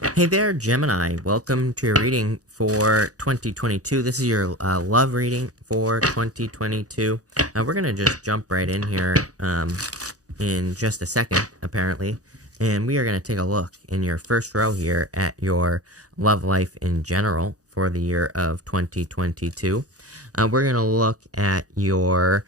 Hey there, Gemini. Welcome to your reading for 2022. This is your love reading for 2022. We're going to just jump right in here in just a second, apparently. And we are going to take a look in your first row here at your love life in general for the year of 2022. We're going to look at your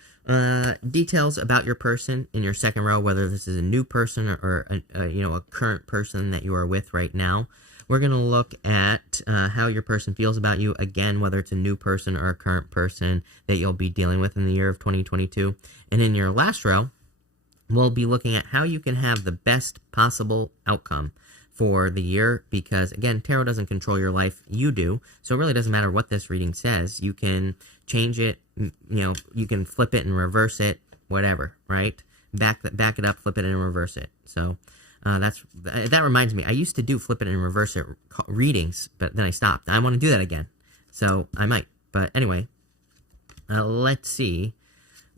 details about your person in your second row, whether this is a new person or a current person that you are with right now. We're going to look at how your person feels about you, again, whether it's a new person or a current person that you'll be dealing with in the year of 2022. And in your last row, we'll be looking at how you can have the best possible outcome for the year, because again, tarot doesn't control your life, you do. So it really doesn't matter what this reading says. You can change it, you can flip it and reverse it, whatever, right? Back it up, flip it and reverse it. So that reminds me, I used to do flip it and reverse it readings, but then I stopped. I want to do that again, so I might. But anyway, let's see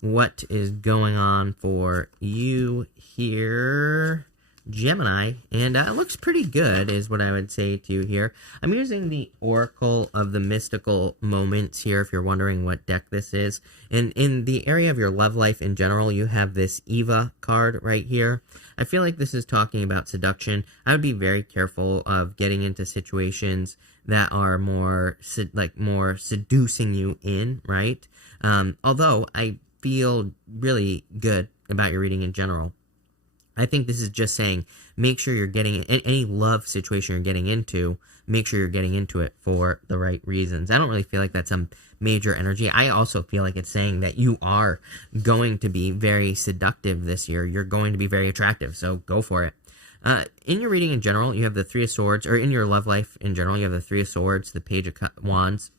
what is going on for you here, Gemini, and it looks pretty good is what I would say to you here. I'm using the Oracle of the Mystical Moments here, if you're wondering what deck this is. And in the area of your love life in general, you have this Eva card right here. I feel like this is talking about seduction. I would be very careful of getting into situations that are more seducing you in, right? Although I feel really good about your reading in general. I think this is just saying, make sure you're getting any love situation you're getting into, make sure you're getting into it for the right reasons. I don't really feel like that's some major energy. I also feel like it's saying that you are going to be very seductive this year. You're going to be very attractive, so go for it. In your reading in general, you have the Three of Swords, or in your love life in general, you have the Three of Swords, the Page of Wands,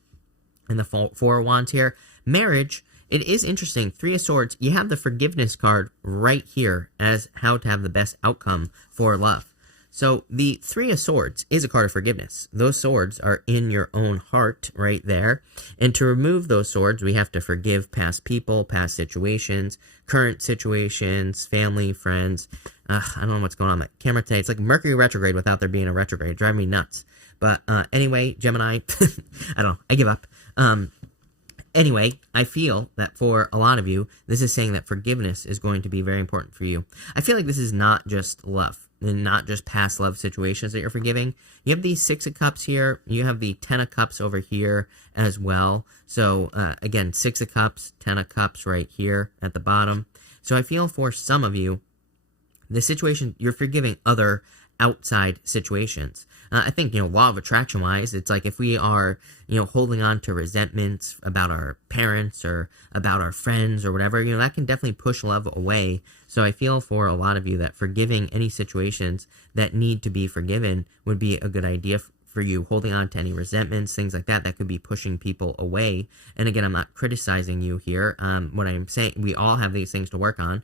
and the Four of Wands here. Marriage. It is interesting. Three of Swords, you have the forgiveness card right here as how to have the best outcome for love. So the Three of Swords is a card of forgiveness. Those swords are in your own heart right there. And to remove those swords, we have to forgive past people, past situations, current situations, family, friends. I don't know what's going on. My camera today, it's like Mercury retrograde without there being a retrograde. Drive me nuts. But anyway, Gemini, I don't know. I give up. Anyway, I feel that for a lot of you, this is saying that forgiveness is going to be very important for you. I feel like this is not just love, and not just past love situations that you're forgiving. You have the Six of Cups here. You have the Ten of Cups over here as well. So, again, Six of Cups, Ten of Cups right here at the bottom. So I feel for some of you, the situation, you're forgiving other outside situations. I think, law of attraction wise, it's like if we are, holding on to resentments about our parents or about our friends or whatever, that can definitely push love away. So I feel for a lot of you that forgiving any situations that need to be forgiven would be a good idea for you. Holding on to any resentments, things like that could be pushing people away. And again, I'm not criticizing you here. What I'm saying, we all have these things to work on.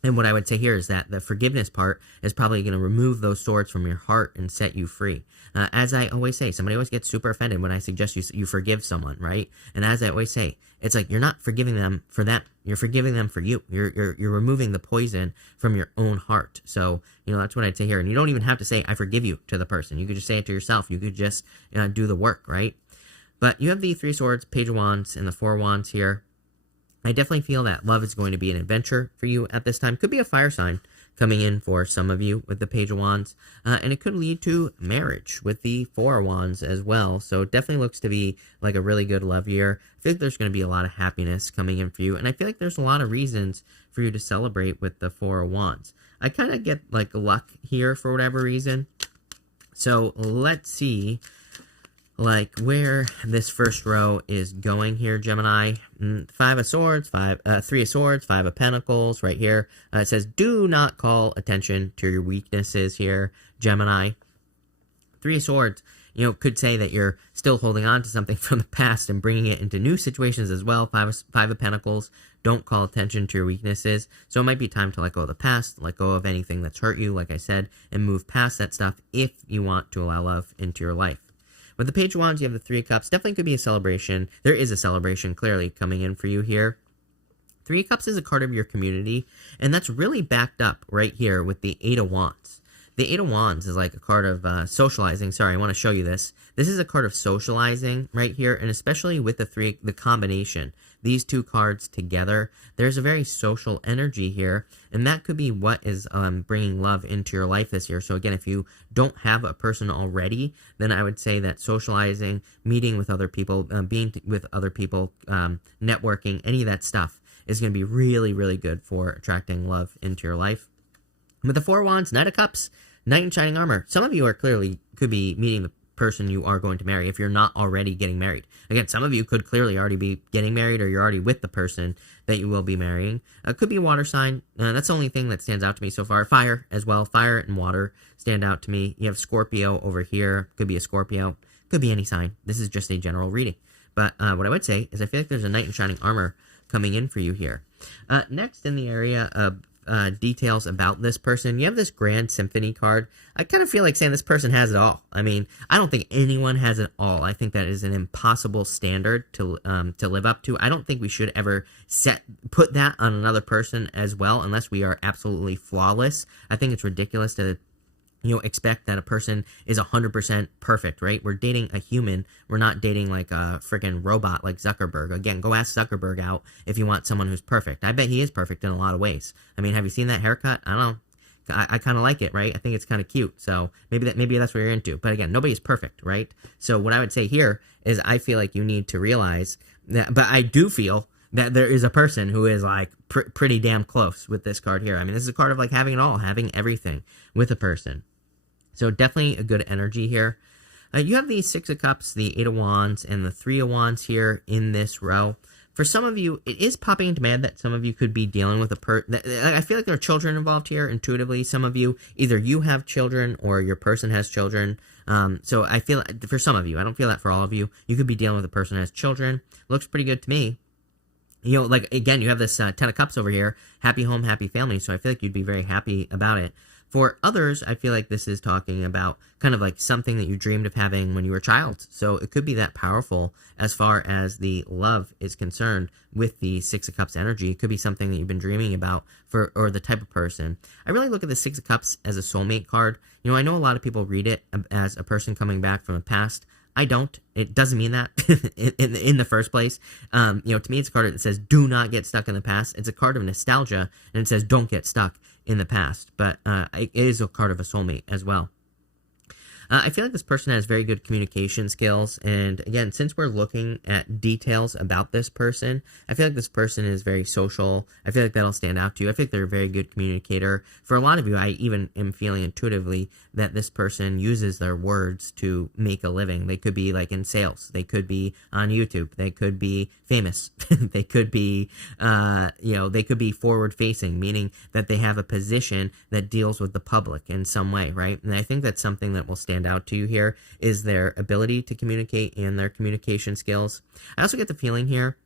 And what I would say here is that the forgiveness part is probably going to remove those swords from your heart and set you free. As I always say, somebody always gets super offended when I suggest you forgive someone, right? And as I always say, it's like you're not forgiving them for them. You're forgiving them for you. You're removing the poison from your own heart. So, that's what I'd say here. And you don't even have to say, I forgive you to the person. You could just say it to yourself. You could just do the work, right? But you have the Three Swords, Page of Wands, and the Four of Wands here. I definitely feel that love is going to be an adventure for you at this time. Could be a fire sign coming in for some of you with the Page of Wands. And it could lead to marriage with the Four of Wands as well. So it definitely looks to be like a really good love year. I feel like there's going to be a lot of happiness coming in for you. And I feel like there's a lot of reasons for you to celebrate with the Four of Wands. I kind of get like luck here for whatever reason. So let's see where this first row is going here, Gemini. Five of Swords, Three of Swords, Five of Pentacles right here. It says, do not call attention to your weaknesses here, Gemini. Three of Swords, could say that you're still holding on to something from the past and bringing it into new situations as well. Five of Pentacles, don't call attention to your weaknesses. So it might be time to let go of the past, let go of anything that's hurt you, like I said, and move past that stuff if you want to allow love into your life. With the Page of Wands, you have the Three of Cups. Definitely could be a celebration. There is a celebration clearly coming in for you here. Three of Cups is a card of your community, and that's really backed up right here with the Eight of Wands. The Eight of Wands is like a card of socializing. Sorry, I want to show you this. This is a card of socializing right here, and especially with the combination. These two cards together, there's a very social energy here, and that could be what is bringing love into your life this year. So again, if you don't have a person already, then I would say that socializing, meeting with other people, being with other people, networking, any of that stuff is going to be really, really good for attracting love into your life. With the Four of Wands, Knight of Cups, Knight in Shining Armor. Some of you are clearly could be meeting the person you are going to marry if you're not already getting married. Again, some of you could clearly already be getting married, or you're already with the person that you will be marrying. Could be a water sign. That's the only thing that stands out to me so far. Fire as well. Fire and water stand out to me. You have Scorpio over here. Could be a Scorpio. Could be any sign. This is just a general reading. But what I would say is I feel like there's a Knight in Shining Armor coming in for you here. Next, in the area of details about this person, you have this Grand Symphony card. I kind of feel like saying this person has it all. I mean, I don't think anyone has it all. I think that is an impossible standard to live up to. I don't think we should ever put that on another person as well, unless we are absolutely flawless. I think it's ridiculous to expect that a person is 100% perfect, right? We're dating a human. We're not dating like a freaking robot like Zuckerberg. Again, go ask Zuckerberg out if you want someone who's perfect. I bet he is perfect in a lot of ways. I mean, have you seen that haircut? I don't know. I kind of like it, right? I think it's kind of cute. So maybe that's what you're into. But again, nobody's perfect, right? So what I would say here is I feel like you need to realize that, but I do feel that there is a person who is like pretty damn close with this card here. I mean, this is a card of like having it all, having everything with a person. So definitely a good energy here. You have the Six of Cups, the Eight of Wands, and the Three of Wands here in this row. For some of you, it is popping into my head that some of you could be dealing with I feel like there are children involved here intuitively. Some of you, either you have children or your person has children. So I feel for some of you, I don't feel that for all of you. You could be dealing with a person who has children. Looks pretty good to me. Like, again, you have this Ten of Cups over here. Happy home, happy family. So I feel like you'd be very happy about it. For others, I feel like this is talking about kind of like something that you dreamed of having when you were a child. So it could be that powerful as far as the love is concerned with the Six of Cups energy. It could be something that you've been dreaming about or the type of person. I really look at the Six of Cups as a soulmate card. I know a lot of people read it as a person coming back from the past. I don't. It doesn't mean that in the first place. To me, it's a card that says, do not get stuck in the past. It's a card of nostalgia, and it says, don't get stuck in the past. But it is a card of a soulmate as well. I feel like this person has very good communication skills. And again, since we're looking at details about this person, I feel like this person is very social. I feel like that'll stand out to you. I feel like they're a very good communicator. For a lot of you, I even am feeling intuitively that this person uses their words to make a living. They could be like in sales. They could be on YouTube. They could be famous. They could be, they could be forward facing, meaning that they have a position that deals with the public in some way, right? And I think that's something that will stand out to you here is their ability to communicate and their communication skills. I also get the feeling here,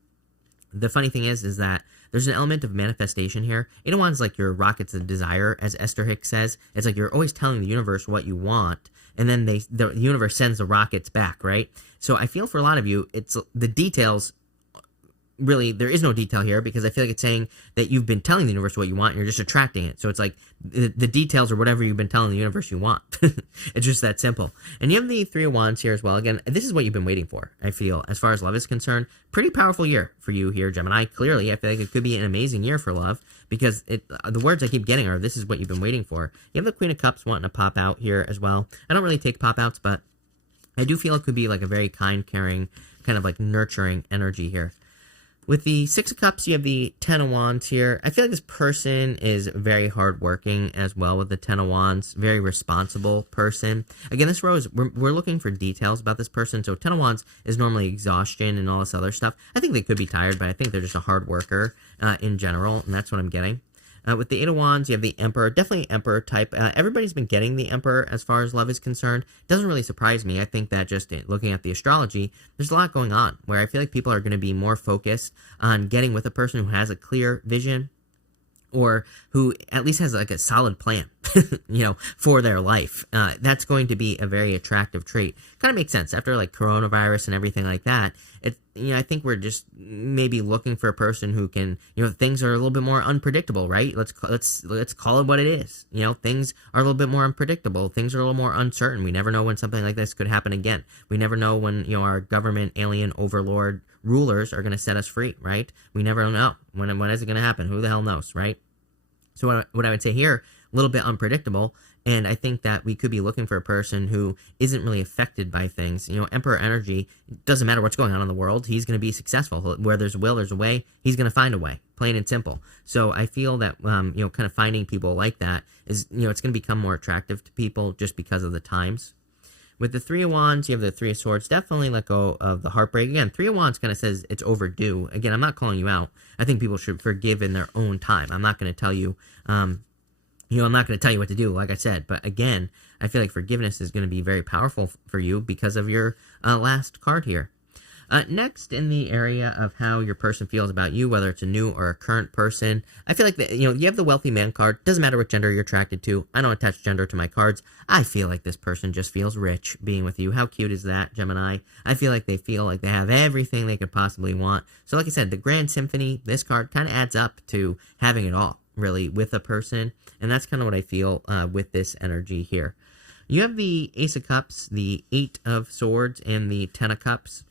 the funny thing is that there's an element of manifestation here. Eight of Wands is like your rockets of desire, as Esther Hicks says. It's like you're always telling the universe what you want, and then the universe sends the rockets back, right? So I feel for a lot of you, it's the details. Really, there is no detail here because I feel like it's saying that you've been telling the universe what you want and you're just attracting it. So it's like the details are whatever you've been telling the universe you want. It's just that simple. And you have the Three of Wands here as well. Again, this is what you've been waiting for, I feel, as far as love is concerned. Pretty powerful year for you here, Gemini. Clearly, I feel like it could be an amazing year for love because the words I keep getting are, this is what you've been waiting for. You have the Queen of Cups wanting to pop out here as well. I don't really take pop-outs, but I do feel it could be like a very kind, caring, kind of like nurturing energy here. With the Six of Cups, you have the Ten of Wands here. I feel like this person is very hardworking as well with the Ten of Wands. Very responsible person. Again, this row is, we're looking for details about this person. So Ten of Wands is normally exhaustion and all this other stuff. I think they could be tired, but I think they're just a hard worker in general, and that's what I'm getting. With the Eight of Wands, you have the Emperor, definitely Emperor type. Everybody's been getting the Emperor as far as love is concerned. Doesn't really surprise me. I think that just looking at the astrology, there's a lot going on where I feel like people are going to be more focused on getting with a person who has a clear vision, or who at least has like a solid plan, for their life. That's going to be a very attractive trait. Kind of makes sense after like coronavirus and everything like that. I think we're just maybe looking for a person who can, things are a little bit more unpredictable, right? Let's call it what it is. Things are a little bit more unpredictable. Things are a little more uncertain. We never know when something like this could happen again. We never know when, our government alien overlord rulers are going to set us free, right? We never know. When is it going to happen? Who the hell knows, right? So what I would say here, a little bit unpredictable, and I think that we could be looking for a person who isn't really affected by things. Emperor energy, doesn't matter what's going on in the world, he's going to be successful. Where there's a will, there's a way. He's going to find a way, plain and simple. So I feel that, kind of finding people like that is, it's going to become more attractive to people just because of the times. With the Three of Wands, you have the Three of Swords. Definitely let go of the heartbreak. Again, Three of Wands kind of says it's overdue. Again, I'm not calling you out. I think people should forgive in their own time. I'm not going to tell you, I'm not going to tell you what to do, like I said. But again, I feel like forgiveness is going to be very powerful for you because of your last card here. Next, in the area of how your person feels about you, whether it's a new or a current person, I feel like that, you have the wealthy man card. Doesn't matter what gender you're attracted to. I don't attach gender to my cards. I feel like this person just feels rich being with you. How cute is that, Gemini? I feel like they feel like they have everything they could possibly want. So like I said, the Grand Symphony, this card kind of adds up to having it all, really, with a person. And that's kind of what I feel with this energy here. You have the Ace of Cups, the Eight of Swords, and the Ten of Cups.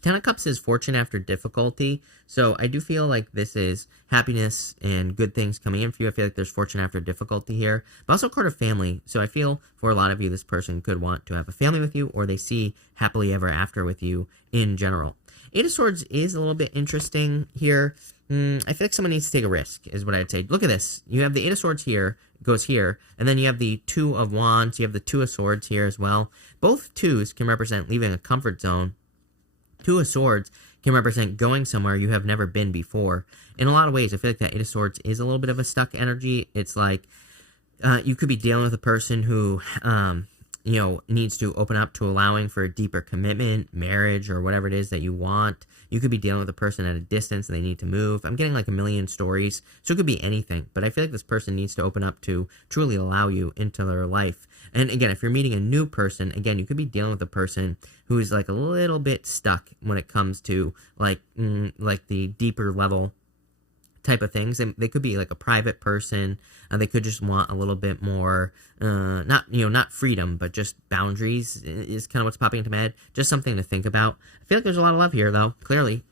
Ten of Cups is fortune after difficulty, so I do feel like this is happiness and good things coming in for you. I feel like there's fortune after difficulty here, but also card of family, so I feel for a lot of you, this person could want to have a family with you, or they see happily ever after with you in general. Eight of Swords is a little bit interesting here. I feel like someone needs to take a risk, is what I'd say. Look at this. You have the Eight of Swords here, goes here, and then you have the Two of Wands, you have the Two of Swords here as well. Both twos can represent leaving a comfort zone. Two of Swords can represent going somewhere you have never been before. In a lot of ways, I feel like that Eight of Swords is a little bit of a stuck energy. It's like you could be dealing with a person who, needs to open up to allowing for a deeper commitment, marriage, or whatever it is that you want. You could be dealing with a person at a distance and they need to move. I'm getting like a million stories, so it could be anything. But I feel like this person needs to open up to truly allow you into their life. And again, if you're meeting a new person, again, you could be dealing with a person who is like a little bit stuck when it comes to like the deeper level type of things. And they could be like a private person. They could just want a little bit more, not freedom, but just boundaries is kind of what's popping into my head. Just something to think about. I feel like there's a lot of love here, though. Clearly,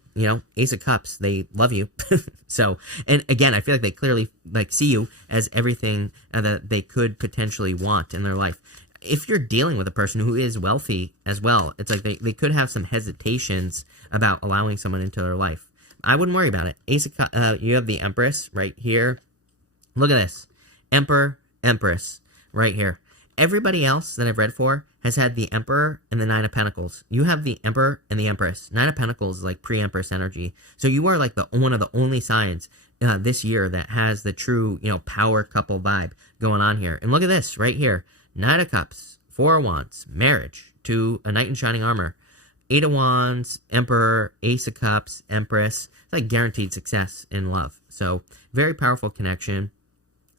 Ace of Cups, they love you. So, and again, I feel like they clearly like see you as everything that they could potentially want in their life. If you're dealing with a person who is wealthy as well, it's like they could have some hesitations about allowing someone into their life. I wouldn't worry about it. You have the Empress right here. Look at this. Emperor, Empress right here. Everybody else that I've read for has had the Emperor and the Nine of Pentacles. You have the Emperor and the Empress. Nine of Pentacles is like pre-Empress energy. So you are like one of the only signs this year that has the true, power couple vibe going on here. And look at this right here. Nine of Cups, Four of Wands, marriage to a Knight in Shining Armor. Eight of Wands, Emperor, Ace of Cups, Empress. It's like guaranteed success in love. So very powerful connection.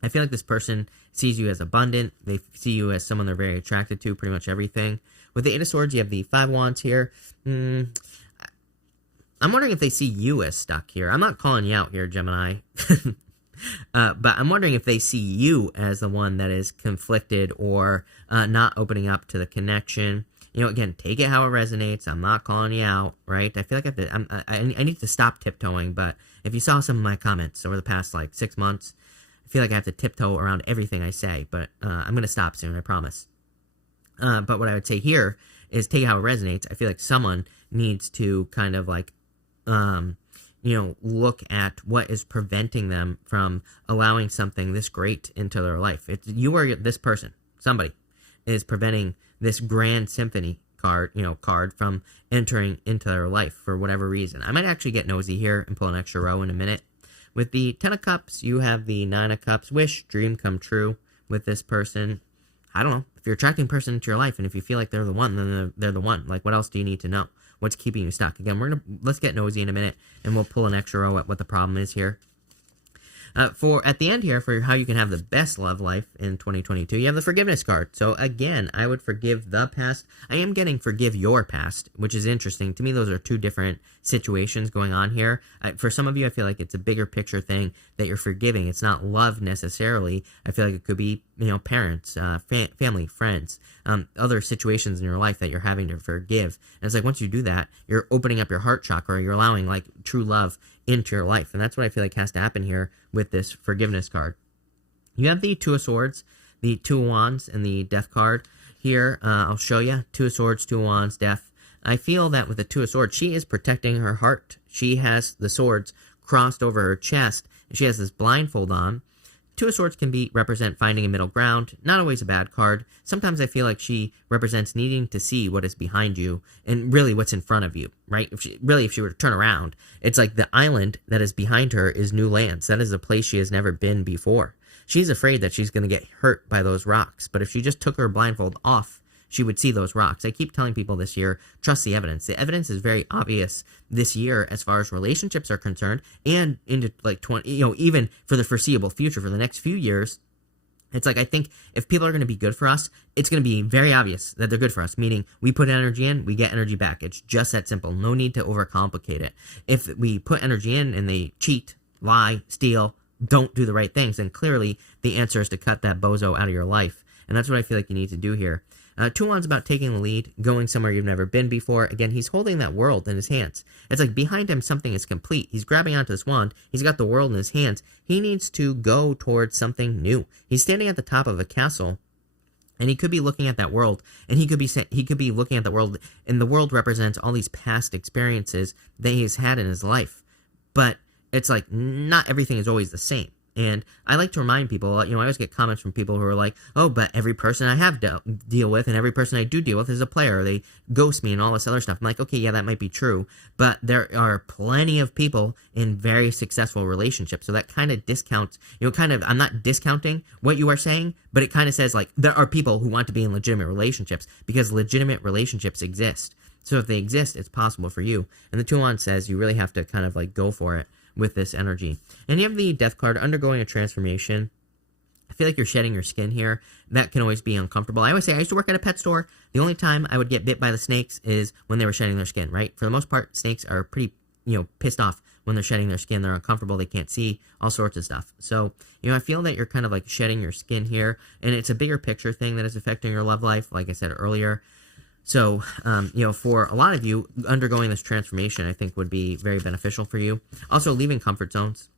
I feel like this person sees you as abundant. They see you as someone they're very attracted to, pretty much everything. With the Eight of Swords, you have the Five of Wands here. I'm wondering if they see you as stuck here. I'm not calling you out here, Gemini. But I'm wondering if they see you as the one that is conflicted or not opening up to the connection. Again, take it how it resonates. I'm not calling you out, right? I feel like I need to stop tiptoeing, but if you saw some of my comments over the past, 6 months, I feel like I have to tiptoe around everything I say, but I'm going to stop soon, I promise. But what I would say here is take it how it resonates. I feel like someone needs to kind of look at what is preventing them from allowing something this great into their life. You are this person. Somebody is preventing this Grand Symphony card from entering into their life for whatever reason. I might actually get nosy here and pull an extra row in a minute. With the Ten of Cups, you have the Nine of Cups. Wish, dream come true with this person. I don't know. If you're attracting a person into your life and if you feel like they're the one, then they're the one. What else do you need to know? What's keeping you stuck? Again, let's get nosy in a minute and we'll pull an extra row at what the problem is here. For at the end here, for how you can have the best love life in 2022, you have the forgiveness card. So again, I would forgive the past. I am getting forgive your past, which is interesting. To me, those are two different situations going on here. For some of you, I feel like it's a bigger picture thing that you're forgiving. It's not love necessarily. I feel like it could be, parents, family, friends, other situations in your life that you're having to forgive. And it's like once you do that, you're opening up your heart chakra. You're allowing like true love into your life. And that's what I feel like has to happen here with this forgiveness card. You have the Two of Swords, the Two of Wands, and the Death card here. I'll show you. Two of Swords, Two of Wands, Death. I feel that with the Two of Swords, she is protecting her heart. She has the swords crossed over her chest, and she has this blindfold on. Two of Swords can represent finding a middle ground. Not always a bad card. Sometimes I feel like she represents needing to see what is behind you and really what's in front of you, right? If she were to turn around, it's like the island that is behind her is new lands. That is a place she has never been before. She's afraid that she's going to get hurt by those rocks, but if she just took her blindfold off, she would see those rocks. I keep telling people this year, trust the evidence. The evidence is very obvious this year as far as relationships are concerned, and into like 20, even for the foreseeable future, for the next few years. It's like, I think if people are going to be good for us, it's going to be very obvious that they're good for us, meaning we put energy in, we get energy back. It's just that simple. No need to overcomplicate it. If we put energy in and they cheat, lie, steal, don't do the right things, then clearly the answer is to cut that bozo out of your life. And that's what I feel like you need to do here. Two of Wands about taking the lead, going somewhere you've never been before. Again, he's holding that world in his hands. It's like behind him something is complete. He's grabbing onto this wand. He's got the world in his hands. He needs to go towards something new. He's standing at the top of a castle, and he could be looking at that world, and he could be looking at the world, and the world represents all these past experiences that he's had in his life. But it's like not everything is always the same. And I like to remind people, I always get comments from people who are like, oh, but every person I have deal with and every person I do deal with is a player. They ghost me and all this other stuff. I'm like, okay, yeah, that might be true. But there are plenty of people in very successful relationships. So that kind of discounts, I'm not discounting what you are saying, but it kind of says like there are people who want to be in legitimate relationships because legitimate relationships exist. So if they exist, it's possible for you. And the Two of Wands says you really have to kind of like go for it with this energy. And you have the Death card, undergoing a transformation. I feel like you're shedding your skin here. That can always be uncomfortable. I always say I used to work at a pet store. The only time I would get bit by the snakes is when they were shedding their skin, right? For the most part, snakes are pretty, pissed off when they're shedding their skin. They're uncomfortable. They can't see, all sorts of stuff. So, I feel that you're kind of like shedding your skin here, and it's a bigger picture thing that is affecting your love life, like I said earlier. So, for a lot of you, undergoing this transformation, I think, would be very beneficial for you. Also, leaving comfort zones.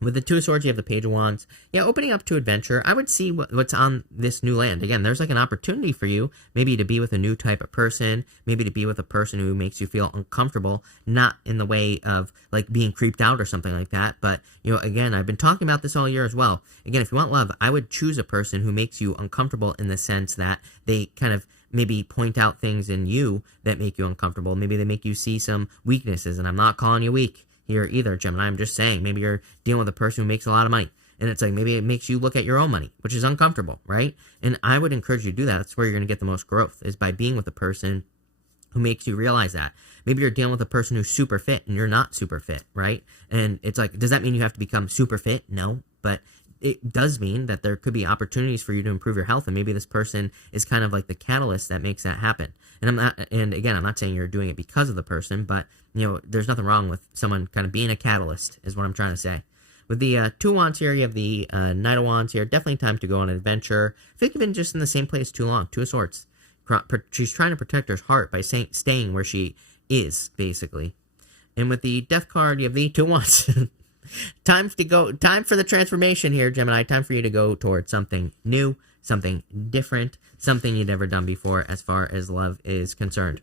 With the Two of Swords, you have the Page of Wands. Yeah, opening up to adventure. I would see what's on this new land. Again, there's like an opportunity for you, maybe to be with a new type of person, maybe to be with a person who makes you feel uncomfortable, not in the way of like being creeped out or something like that. But, again, I've been talking about this all year as well. Again, if you want love, I would choose a person who makes you uncomfortable in the sense that they kind of maybe point out things in you that make you uncomfortable. Maybe they make you see some weaknesses, and I'm not calling you weak here either, Gemini. I'm just saying maybe you're dealing with a person who makes a lot of money, and it's like maybe it makes you look at your own money, which is uncomfortable, right? And I would encourage you to do that. That's where you're going to get the most growth, is by being with a person who makes you realize that. Maybe you're dealing with a person who's super fit, and you're not super fit, right? And it's like, does that mean you have to become super fit? No, but it does mean that there could be opportunities for you to improve your health, and maybe this person is kind of like the catalyst that makes that happen. And I'm not saying you're doing it because of the person, but there's nothing wrong with someone kind of being a catalyst, is what I'm trying to say. With the Two of Wands here, you have the Knight of Wands here. Definitely time to go on an adventure. I think you've been just in the same place too long. Two of Swords. She's trying to protect her heart by staying where she is, basically. And with the Death card, you have the Two of Wands. Time for the transformation here, Gemini. Time for you to go towards something new, something different, something you've never done before as far as love is concerned.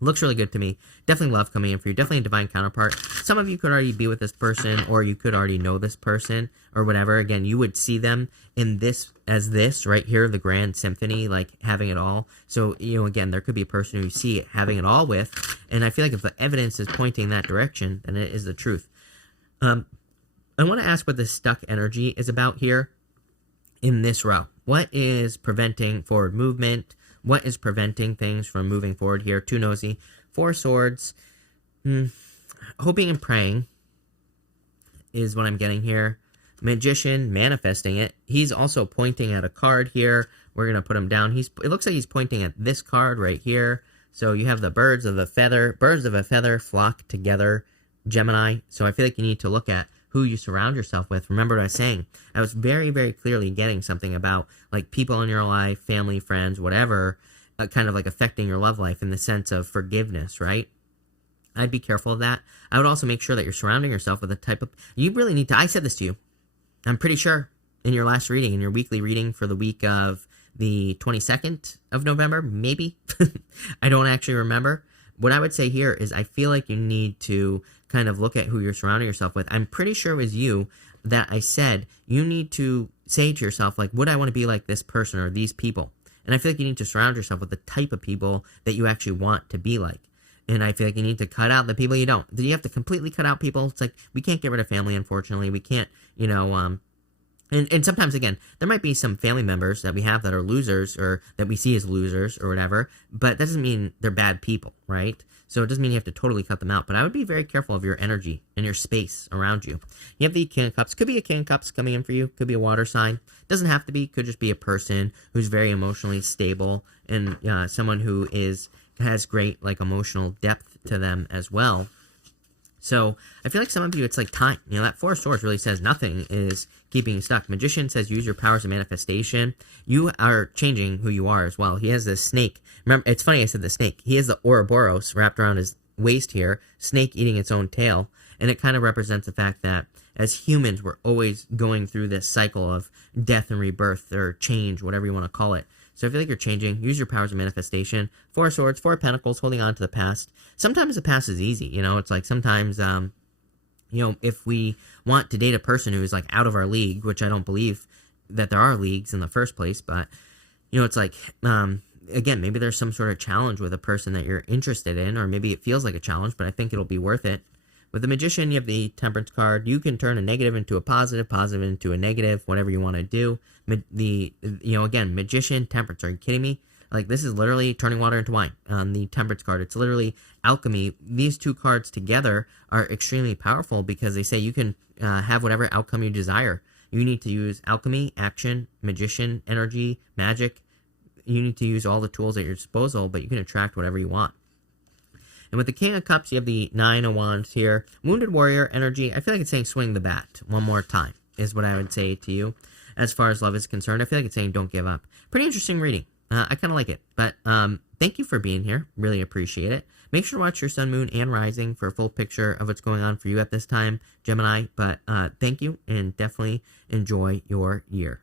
Looks really good to me. Definitely love coming in for you. Definitely a divine counterpart. Some of you could already be with this person, or you could already know this person, or whatever. Again, you would see them in this as this right here, the grand symphony, like having it all. So, again, there could be a person who you see having it all with, and I feel like if the evidence is pointing in that direction, then it is the truth. I want to ask what this stuck energy is about here in this row. What is preventing forward movement? What is preventing things from moving forward here? Too nosy. Four of Swords. Hoping and praying is what I'm getting here. Magician, manifesting it. He's also pointing at a card here. We're going to put him down. It looks like he's pointing at this card right here. So you have the birds of a feather flock together, Gemini. So I feel like you need to look at who you surround yourself with. Remember what I was saying. I was very, very clearly getting something about like people in your life, family, friends, whatever, kind of like affecting your love life in the sense of forgiveness, right? I'd be careful of that. I would also make sure that you're surrounding yourself with a type of, you really need to, I said this to you, I'm pretty sure in your last reading, in your weekly reading for the week of the 22nd of November, maybe. I don't actually remember. What I would say here is I feel like you need to kind of look at who you're surrounding yourself with. I'm pretty sure it was you that I said you need to say to yourself, like, would I want to be like this person or these people? And I feel like you need to surround yourself with the type of people that you actually want to be like. And I feel like you need to cut out the people you don't. You have to completely cut out people. It's like, we can't get rid of family, unfortunately. We can't, and sometimes, again, there might be some family members that we have that are losers or that we see as losers or whatever, but that doesn't mean they're bad people, right? So it doesn't mean you have to totally cut them out, but I would be very careful of your energy and your space around you. You have the King of Cups. Could be a King of Cups coming in for you. Could be a water sign. Doesn't have to be. Could just be a person who's very emotionally stable and someone who has great like emotional depth to them as well. So I feel like some of you, it's like time. That Four of Swords really says nothing is keeping you stuck. Magician says use your powers of manifestation. You are changing who you are as well. He has this snake. Remember, it's funny I said the snake. He has the Ouroboros wrapped around his waist here, snake eating its own tail. And it kind of represents the fact that as humans, we're always going through this cycle of death and rebirth or change, whatever you want to call it. So I feel like you're changing. Use your powers of manifestation. Four of Swords, Four of Pentacles, holding on to the past. Sometimes the past is easy. It's like sometimes, if we want to date a person who is like out of our league, which I don't believe that there are leagues in the first place, but, it's like, again, maybe there's some sort of challenge with a person that you're interested in, or maybe it feels like a challenge, but I think it'll be worth it. With the Magician, you have the Temperance card. You can turn a negative into a positive, positive into a negative, whatever you want to do. Again, Magician, Temperance. Are you kidding me? Like, this is literally turning water into wine on the Temperance card. It's literally alchemy. These two cards together are extremely powerful because they say you can have whatever outcome you desire. You need to use alchemy, action, magician, energy, magic. You need to use all the tools at your disposal, but you can attract whatever you want. And with the King of Cups, you have the Nine of Wands here. Wounded Warrior energy. I feel like it's saying swing the bat one more time is what I would say to you. As far as love is concerned, I feel like it's saying don't give up. Pretty interesting reading. I kind of like it. But thank you for being here. Really appreciate it. Make sure to watch your sun, moon, and rising for a full picture of what's going on for you at this time, Gemini. But thank you, and definitely enjoy your year.